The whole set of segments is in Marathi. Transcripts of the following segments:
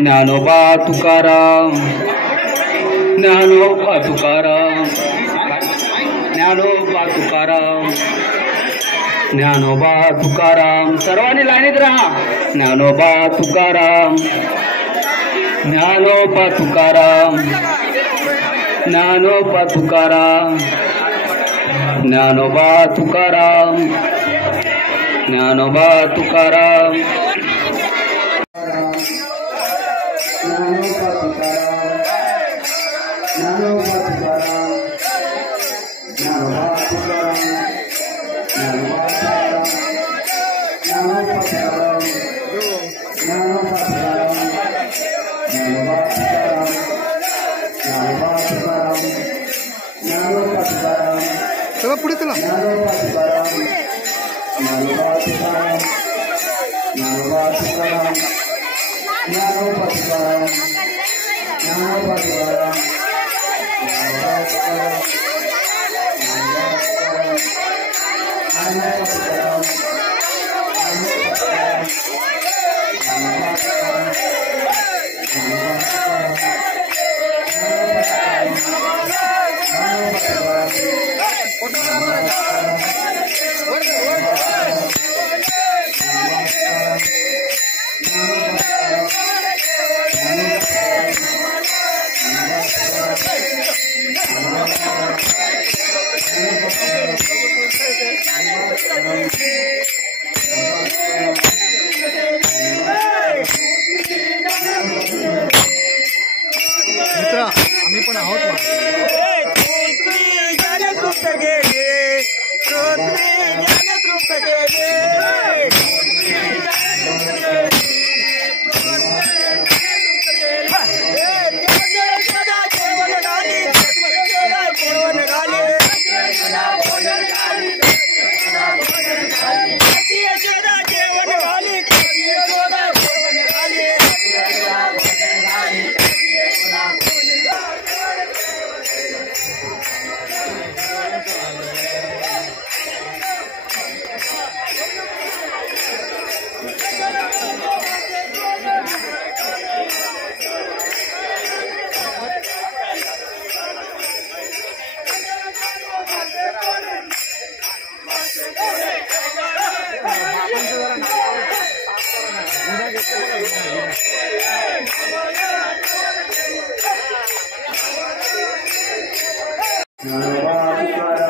ज्ञानोबा तुकाराम, ज्ञानोबा तुकाराम, ज्ञानोबा तुकाराम, ज्ञानोबा तुकाराम. सर्वांनी लाईनीत राहा. ज्ञानोबा तुकाराम, ज्ञानोबा तुकाराम, ज्ञानोबा तुकाराम, ज्ञानोबा तुकाराम, ज्ञानोबा तुकाराम, ज्ञानोबा तुकाराम, ज्ञानोबा तुकाराम, ज्ञानोबा तुकाराम, ज्ञानोबा तुकाराम, ज्ञानोबा तुकाराम, ज्ञानोबा तुकाराम, ज्ञानोबा तुकाराम, ज्ञानोबा तुकाराम, सगळं पुढे चला. ज्ञानोबा तुकाराम, ज्ञानोबा तुकाराम, ज्ञानोबा तुकाराम, ज्ञानोबा तुकाराम, ज्ञानोबा तुकाराम, मित्रा आम्ही पण आहोत ना.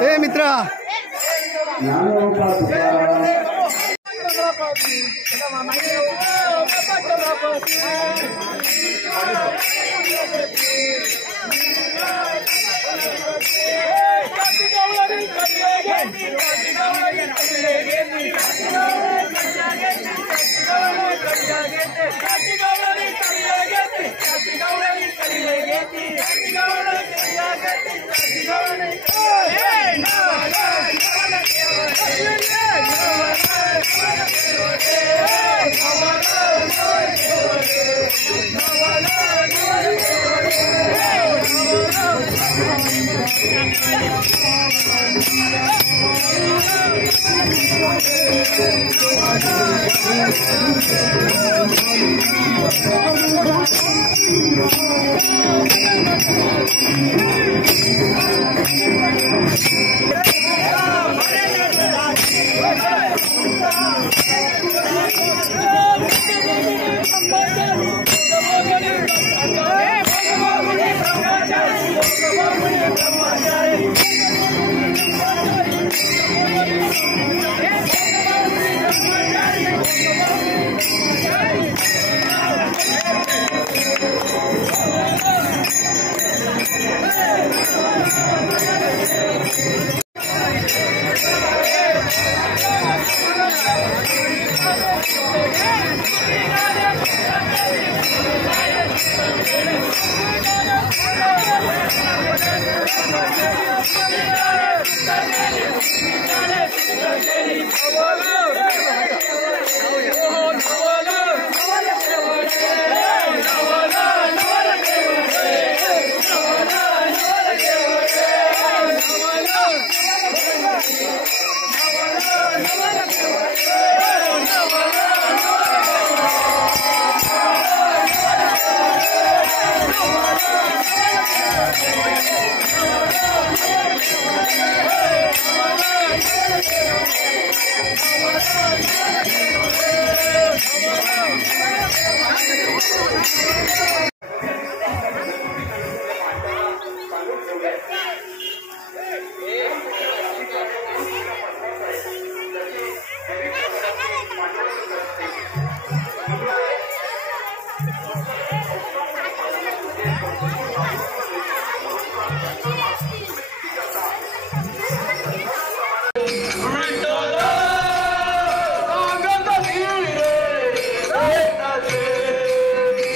ए मित्रा ज्ञानोबा तुकाराम,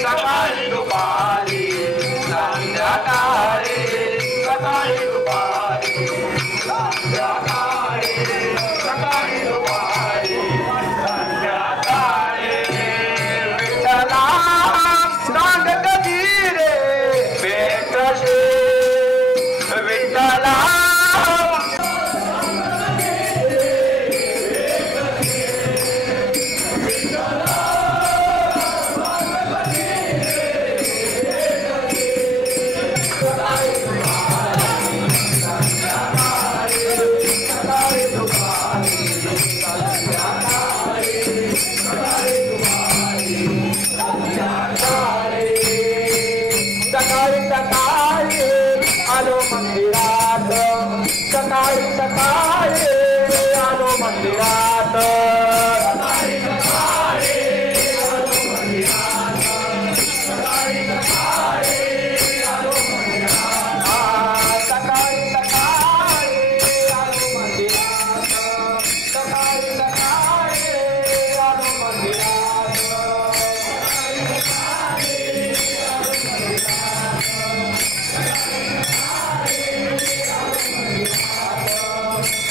सकाळी दुपारी संध्याकाळी सकाळी दुपारी संध्याकाळी सकाळी दुपारी संध्याकाळी विठ्ठला सांग कधी रे भेटशे विठ्ठला सकाळी सकाळी आलो मंदिरात सकाळी सकाळी आलो मंदिरात सकाळी सकाळी आलो मंदिरात सकाळी सकाळी आलो मंदिरात सकाळी सकाळी आलो मंदिरात सकाळी सकाळी आलो मंदिरात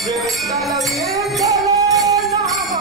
विठ्ठल विठ्ठल नाम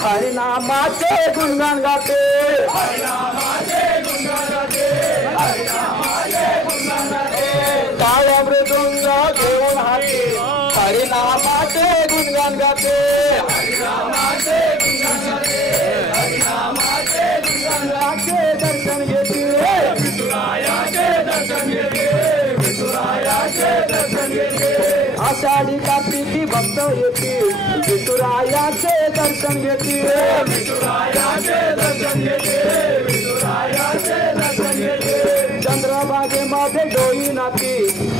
हरिनामाचे गुणगान गाते टाळ्या मृदुंग घेऊन हाते हरिनामाचे गुणगान गाते दर्शन घेते आषाढी कार्तिकी भक्त येते विठुरायाचे दर्शन घेते चंद्रभागेमध्ये डोई नाती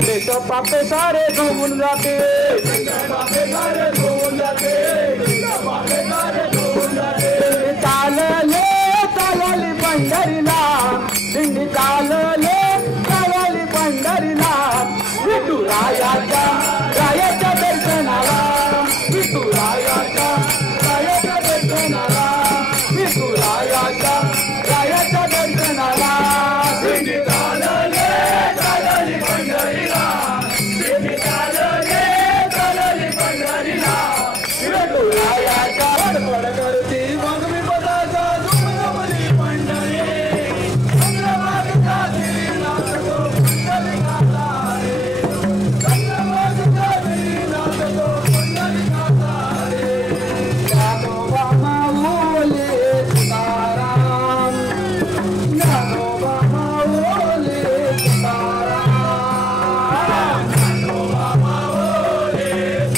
देश पापे सारे धुवून जाते चालले चालली पंढरीला दिंडी चालले चालली पंढरीला विठुरायाच्या रायाच्या दर्शनाला विठुरायाच्या रायाच्या दर्शनाला विठुरायाच्या रायाच्या दर्शनाला दिंडी चालले चालली पंढरीला दिंडी चालले चालली पंढरीला विठुरायाच्या वडवड करती मग मी पदाचा झुमझुमली पंढरी चंद्रभागेचा गिरीनाथ तो पंढरीनाथा रे चंद्रभागेचा गिरीनाथ तो पंढरीनाथा रे ज्ञानोबा माऊली तुकाराम ज्ञानोबा माऊली तुकाराम ज्ञानोबा माऊली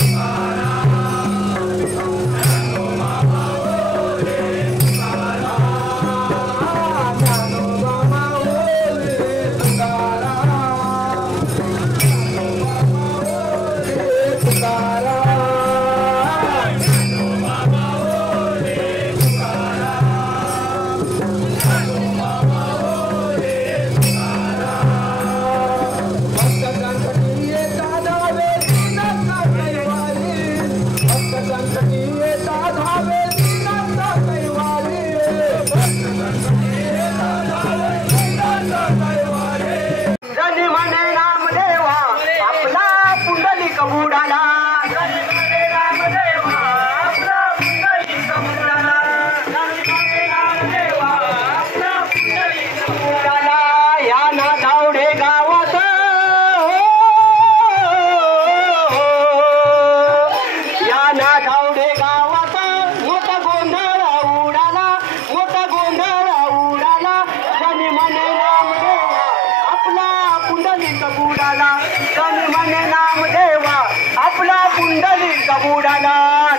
बुडाला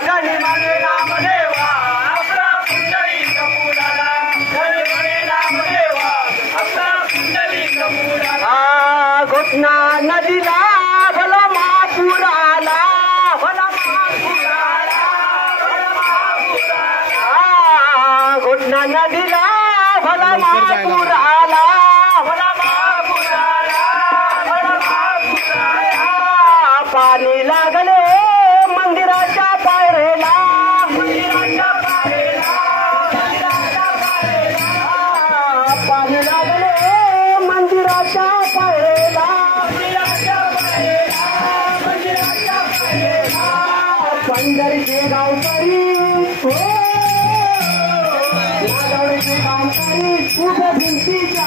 जनी मने नामदेवा आपला पुंडलिक बुडाला जनी मने नामदेवा आपला पुंडलिक बुडाला घोटना नदीला भला महापुराला भला महापुराला भला महापुराला घोटना नदीला भला महापुराला जादवची काम करी उभ्या भिंतीच्या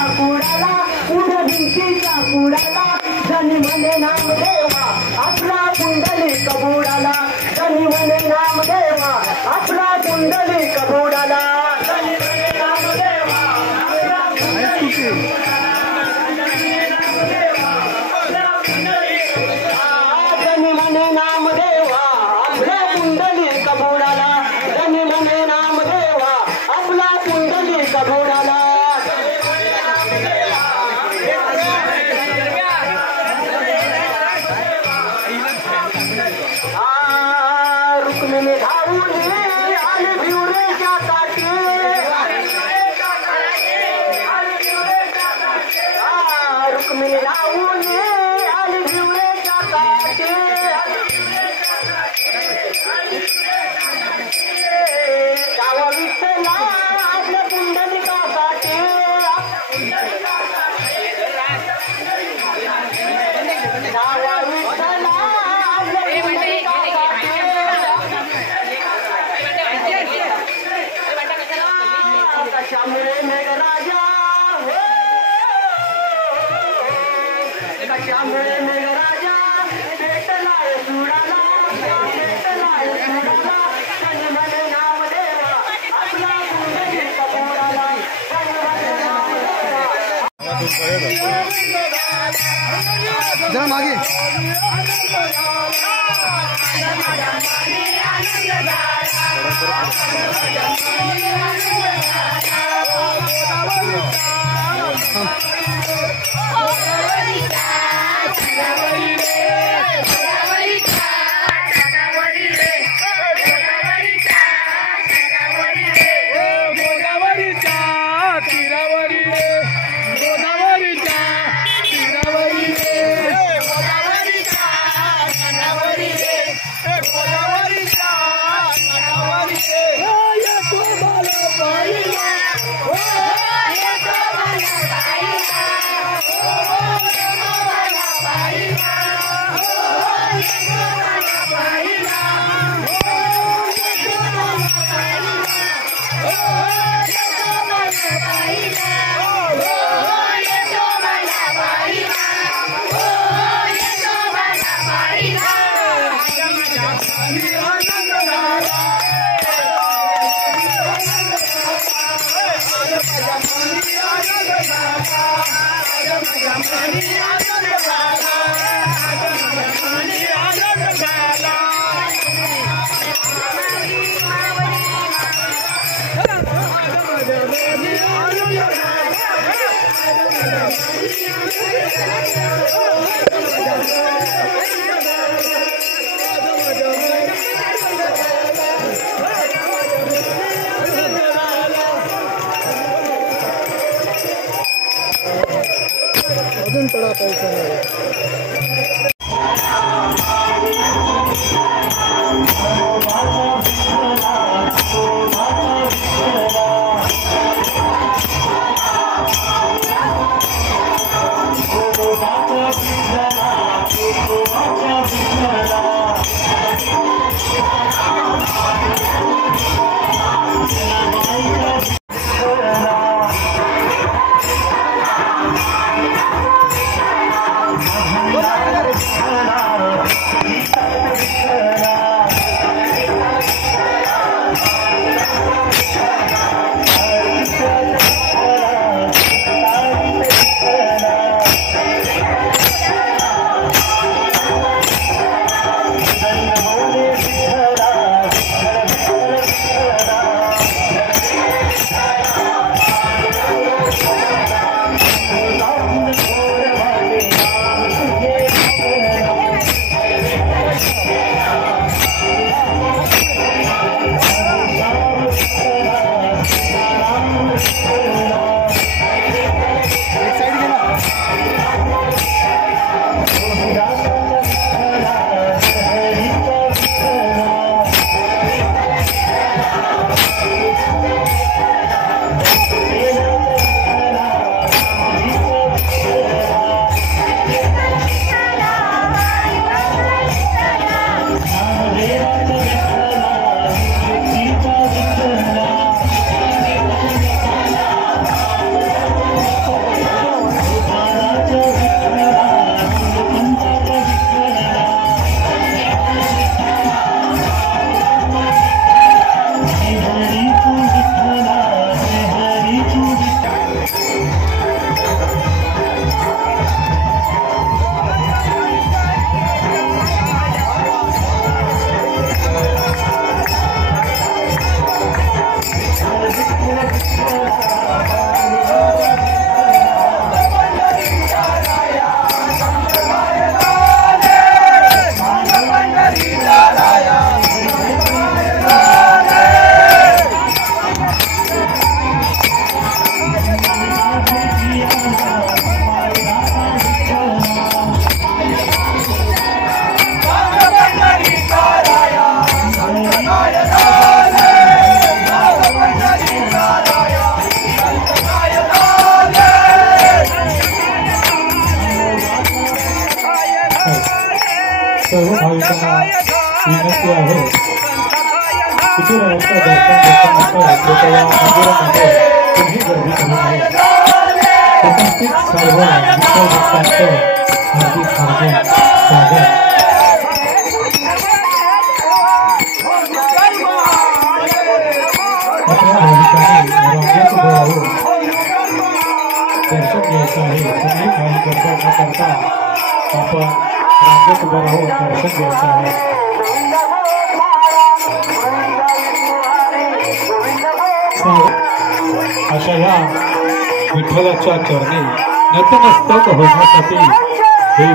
कुडाला जनी म्हणे नामदेवा आपला पुंडलिक बुडाला जनी म्हणे नामदेवा आपला पुंडलिक बुडाला जनी म्हणे नामदेवा जनी म्हणे नामदेवा आपला पुंडलिक बुडाला जनी म्हणे नामदेवा आपला पुंडलिक बुडाला रुक्मिणी धावून आली भिवरेच्या काठी रुक्मिणी धावून आली भिवरेच्या काठी गावा विठ्ठला आपल्या पुंडलिकासाठी गावा विठ्ठला आपल्या पुंडलिकासाठी कशामुळे मेघराजा कशामुळे मेघराजा पेटलाय सुडाला जनी म्हणे नामदेवा आपला पुंडलिक बुडाला जनी म्हणे नामदेवा जरा मागे अजून पडा पैसा विनंती आहे विठुरायाचं दर्शन घेतल्यानंतर कृपया मंदिरामध्ये तुम्ही गर्दी करू नये. उपस्थित सर्व विठ्ठल भक्तांचं हार्दिक हार्दिक स्वागत. आपल्या भाविकांनी रांगेत उभं राहून दर्शन घ्यायचं आहे. तुम्ही काही गडबड न करता आपण रांगेत उभं राहून दर्शन घ्यायचं आहे. अशा ह्या विठ्ठलाच्या चरणी नतमस्तक होण्यासाठी हे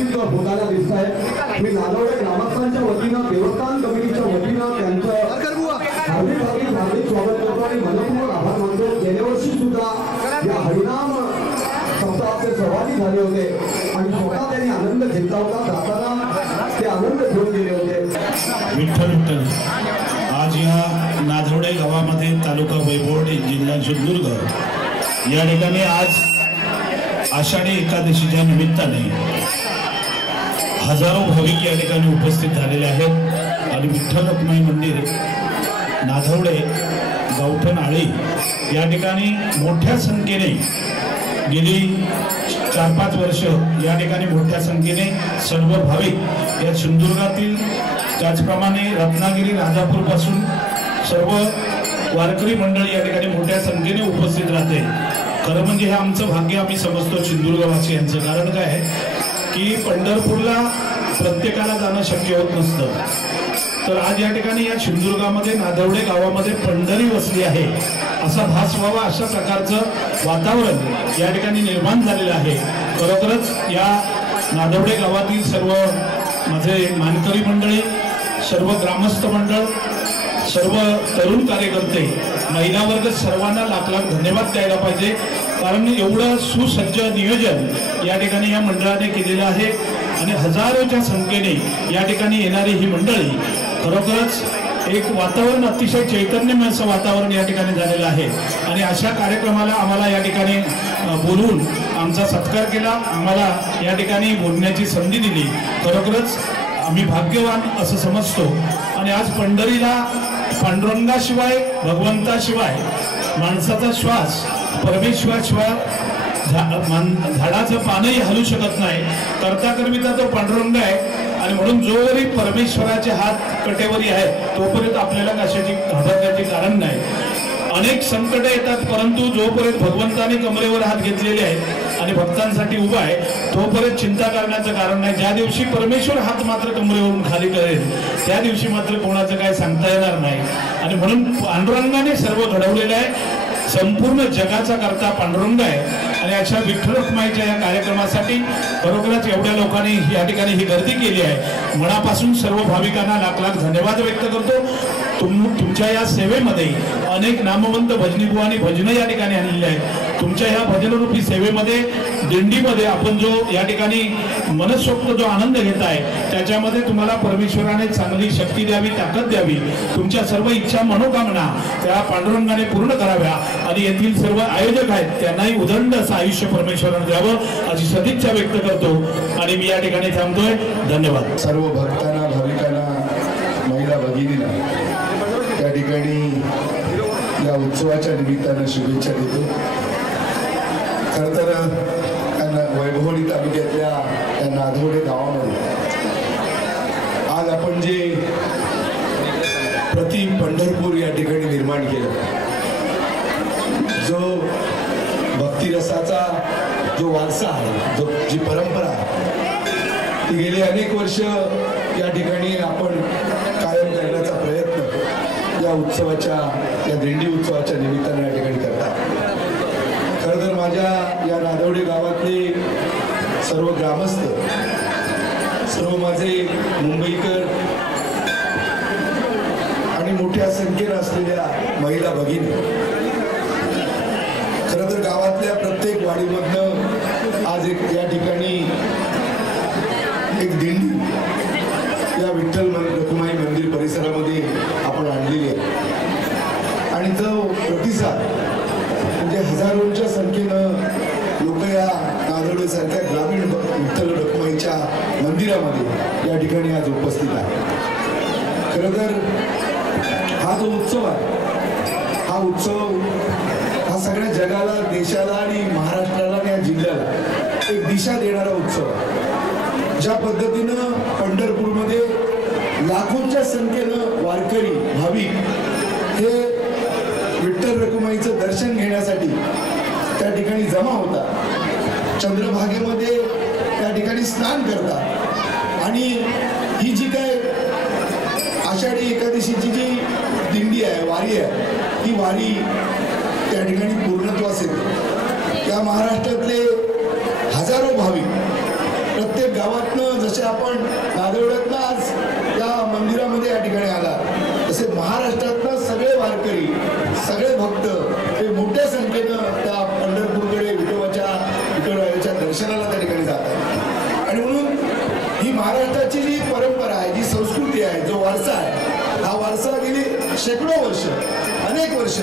उपस्थित होताना दिसत आहे. मी नांदवडे ग्रामस्थांच्या वतीनं देवस्थान कमिटीच्या वतीनं त्यांचं हार्दिक स्वागत करतो आणि मनपूर्वक आभार मानतो. गेल्या वर्षी सुद्धा या हरिनाम सप्ताहाचे सहभागी झाले होते आणि स्वतः त्यांनी आनंद घेतला होता. जाताना ते आनंद घेऊन गेले होते. विठ्ठल विठ्ठल. आज या नांदवडे गावामध्ये तालुका वैभववाडी जिल्हा सिंधुदुर्ग या ठिकाणी आज आषाढी एकादशीच्या निमित्ताने हजारो भाविक या ठिकाणी उपस्थित झालेले आहेत आणि विठ्ठल रखुमाई मंदिर नांदवडे गावठण आळी या ठिकाणी मोठ्या संख्येने गेली 4-5 वर्ष या ठिकाणी मोठ्या संख्येने सर्व भाविक या सिंधुदुर्गातील त्याचप्रमाणे रत्नागिरी राजापूरपासून सर्व वारकरी मंडळी या ठिकाणी मोठ्या संख्येने उपस्थित राहते. खरं म्हणजे हे आमचं भाग्य आम्ही समजतो सिंधुदुर्गवासियांचं. कारण काय आहे की पंढरपूरला प्रत्येकाला जाणं शक्य होत नसतं. तर आज या ठिकाणी या सिंधुदुर्गामध्ये नांदवडे गावामध्ये पंढरी वसली आहे असा भास व्हावा अशा प्रकारचं वातावरण या ठिकाणी निर्माण झालेलं आहे. खरोखरच या नांदवडे गावातील सर्व माझे मानकरी मंडळी, सर्व ग्रामस्थ मंडळ, सर्व तरुण कार्यकर्ते, महिला वर्ग सर्वांना लाख धन्यवाद द्यायला पाहिजे. कारण एवढं सुसज्ज नियोजन या ठिकाणी या मंडळाने केलेलं आहे आणि हजारोच्या संख्येने या ठिकाणी येणारी ही मंडळी खरोखरच एक वातावरण अतिशय चैतन्यमय असं वातावरण या ठिकाणी झालेलं आहे. आणि अशा कार्यक्रमाला आम्हाला या ठिकाणी बोलवून आमचा सत्कार केला, आम्हाला या ठिकाणी बोलण्याची संधी दिली. खरोखरच आम्ही भाग्यवान असं समजतो. आणि आज पंढरीला पांडुरंगाशिवाय, भगवंताशिवाय, माणसाचा श्वास, परमेश्वराशिवाय झाडाचं पानही हलू शकत नाही. करता करविता तो पांडुरंग आहे. आणि म्हणून जोवरी परमेश्वराचे हात कटेवरी आहेत तोपर्यंत आपल्याला कशाची घाबरण्याचे कारण नाही. अनेक संकट येतात, परंतु जोपर्यंत भगवंताने कमरेवर हात घेतलेले आहेत आणि भक्तांसाठी उभा आहे तोपर्यंत चिंता करण्याचं कारण नाही. ज्या दिवशी परमेश्वर हात मात्र कमरेवरून खाली करेल त्या दिवशी मात्र कोणाचं काय सांगता येणार नाही. आणि म्हणून पांडुरंगाने सर्व घडवलेलं आहे. संपूर्ण जगाचा करता पांडुरंग आहे. आणि अशा विठ्ठल रखुमाईच्या या कार्यक्रमासाठी खरोखरच एवढ्या लोकांनी या ठिकाणी ही गर्दी केली आहे. मनापासून सर्व भाविकांना लाख धन्यवाद व्यक्त करतो. तुमच्या या सेवेमध्ये अनेक नामवंत भजनीबुवांनी भजनं या ठिकाणी आणलेली आहेत. तुमच्या ह्या भजनरूपी सेवेमध्ये, दिंडीमध्ये आपण जो या ठिकाणी मनसोक्त जो आनंद घेत आहे त्याच्यामध्ये तुम्हाला परमेश्वराने चांगली शक्ती द्यावी, ताकद द्यावी. तुमच्या सर्व इच्छा मनोकामना त्या पांडुरंगाने पूर्ण कराव्या आणि येथील सर्व आयोजक आहेत त्यांनाही उदंड असं आयुष्य परमेश्वराने द्यावं अशी सदिच्छा व्यक्त करतो आणि मी या ठिकाणी थांबतोय. धन्यवाद. सर्व भक्तांना, भाविकांना, महिला भगिनींना त्या ठिकाणी या उत्सवाच्या निमित्तानं शुभेच्छा देतो. खरं तर वैभववाडी तालुक्यातल्या या नांदवडे गावामध्ये आज आपण जे प्रति पंढरपूर या ठिकाणी निर्माण केलं, जो भक्तिरसाचा जो वारसा आहे, जी परंपरा आहे ती गेली अनेक वर्ष या ठिकाणी आपण कायम करण्याचा प्रयत्न या उत्सवाच्या, या दिंडी उत्सवाच्या निमित्तानं या ठिकाणी करतात. खरं तर माझ्या या नांदवडे गावातले सर्व ग्रामस्थ, सर्व माझे मुंबईकर आणि मोठ्या संख्येनं असलेल्या महिला भगिनी, खरं तर गावातल्या प्रत्येक वाडीमधनं आज एक या ठिकाणी एक दिंडी या विठ्ठल रखुमाई मंदिर परिसरामध्ये आपण आणलेली आहे. आणि तो प्रतिसाद म्हणजे हजारोंच्या संख्येनं लोक या नांदवडेसारख्या ग्रामीण विठ्ठल रखुमाईच्या मंदिरामध्ये या ठिकाणी आज उपस्थित आहे. खरं तर हा जो उत्सव आहे, हा उत्सव हा सगळ्या जगाला, देशाला आणि महाराष्ट्राला आणि या जिल्ह्याला एक दिशा देणारा उत्सव आहे. ज्या पद्धतीनं पंढरपूरमध्ये लाखोंच्या संख्येनं वारकरी, भाविक हे विठ्ठल रखुमाईचं दर्शन घेण्यासाठी त्या ठिकाणी जमा होतात, चंद्रभागेमध्ये त्या ठिकाणी स्नान करतात आणि ही जी काय आषाढी एकादशीची जी दिंडी आहे, वारी आहे, ही वारी त्या ठिकाणी पूर्णत्वास येते. या महाराष्ट्रातले हजारो भाविक प्रत्येक गावातनं जसे आपण नादेवड्यातनं आज या मंदिरामध्ये या ठिकाणी आला, तसे महाराष्ट्रातनं सगळे वारकरी, सगळे भक्त हे मोठ्या संख्येनं त्या पंढरपूरकडे विठोबाच्या दर्शनाला त्या ठिकाणी जातात. आणि म्हणून ही महाराष्ट्राची जी परंपरा आहे, जी संस्कृती आहे, जो वारसा आहे, हा वारसा गेली शेकडो वर्ष, अनेक वर्ष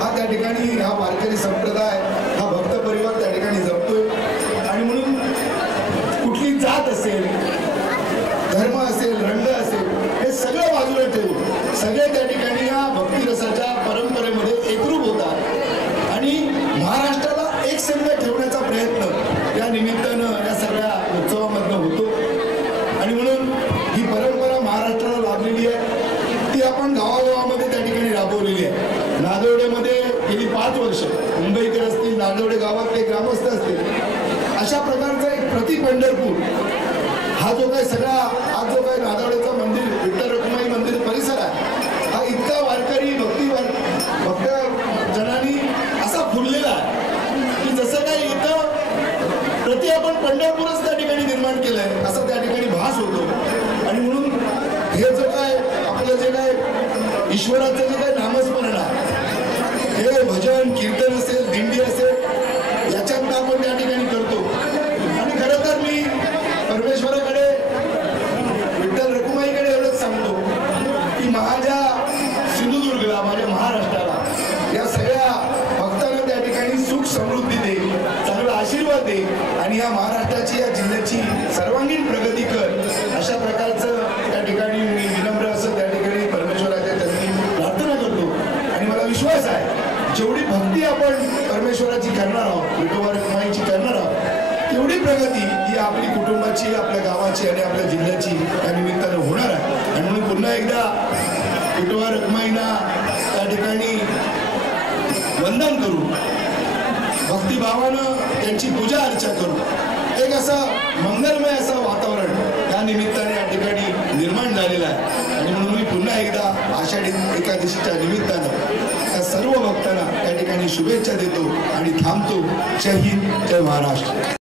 हा त्या ठिकाणी हा वारकरी संप्रदाय, हा भक्त परिवार त्या ठिकाणी जपतोय. आणि म्हणून कुठली जात असेल, धर्म असेल, रंग असेल, हे सगळं बाजूला ठेवून सगळे त्या ठिकाणी या भक्तिरसाच्या परंपरेमध्ये एकरूप होतात आणि महाराष्ट्राला एक संघ ठेवण्याचा प्रयत्न या निमित्तानं या सगळ्या उत्सवामधनं होतो. आणि म्हणून ही परंपरा महाराष्ट्राला लाभलेली आहे, ती आपण गावागावामध्ये त्या ठिकाणी राबवलेली आहे. नादेवड्यामध्ये गेली 5 वर्ष मुंबईकर असतील, नादेवडे गावातले ग्रामस्थ असतील, अशा प्रकारचा एक प्रति पंढरपूर हा जो काही सगळा आज जो काही नादेवड्याचा मंदिर विठ्ठल रखुमाई मंदिर परिसर आहे, हा इतका वारकरी भक्त जनांनी असा फुललेला आहे की जसं काही इथं प्रति आपण पंढरपूरच त्या ठिकाणी निर्माण केलंय असं त्या ठिकाणी भास होतो. आणि म्हणून हे जे काय आपलं जे काय ईश्वराचं जे काय नामस्मरण आहे, हे भजन कीर्तन असेल, दिंडी असेल, याच्यातनं आपण त्या ठिकाणी करतो. आणि खरं तर मी परमेश्वराकडे विठ्ठल रखुमाईकडे एवढंच सांगतो की माझ्या सिंधुदुर्गला, माझ्या महाराष्ट्राला, या सगळ्या भक्तांना त्या ठिकाणी सुख समृद्धी दे, चांगला आशीर्वाद दे आणि या महाराष्ट्राची, या जिल्ह्याची सर्वांगीण प्रगती कर, अशा प्रकारचं त्या ठिकाणी मी विनम्र असं त्या ठिकाणी परमेश्वराच्या चरणी प्रार्थना करतो. आणि मला विश्वास आहे जेवढी भक्ती आपण परमेश्वराची करणार आहोत, विठोबा रखुमाईची करणार आहोत, तेवढी प्रगती ही आपली कुटुंबाची, आपल्या गावाची आणि आपल्या जिल्ह्याची या निमित्तानं होणार आहे. आणि म्हणून पुन्हा एकदा विठोबा रखुमाईंना त्या ठिकाणी वंदन करू, भक्तिभावानं त्यांची पूजा अर्चा करू, एक असं मंगलमय असं वातावरण या निमित्ताने या ठिकाणी निर्माण झालेलं आहे. आणि म्हणून मी पुन्हा एकदा आषाढी एकादशीच्या निमित्तानं या सर्व भक्तांना त्या ठिकाणी शुभेच्छा देतो आणि थांबतो. जय हिंद, जय महाराष्ट्र.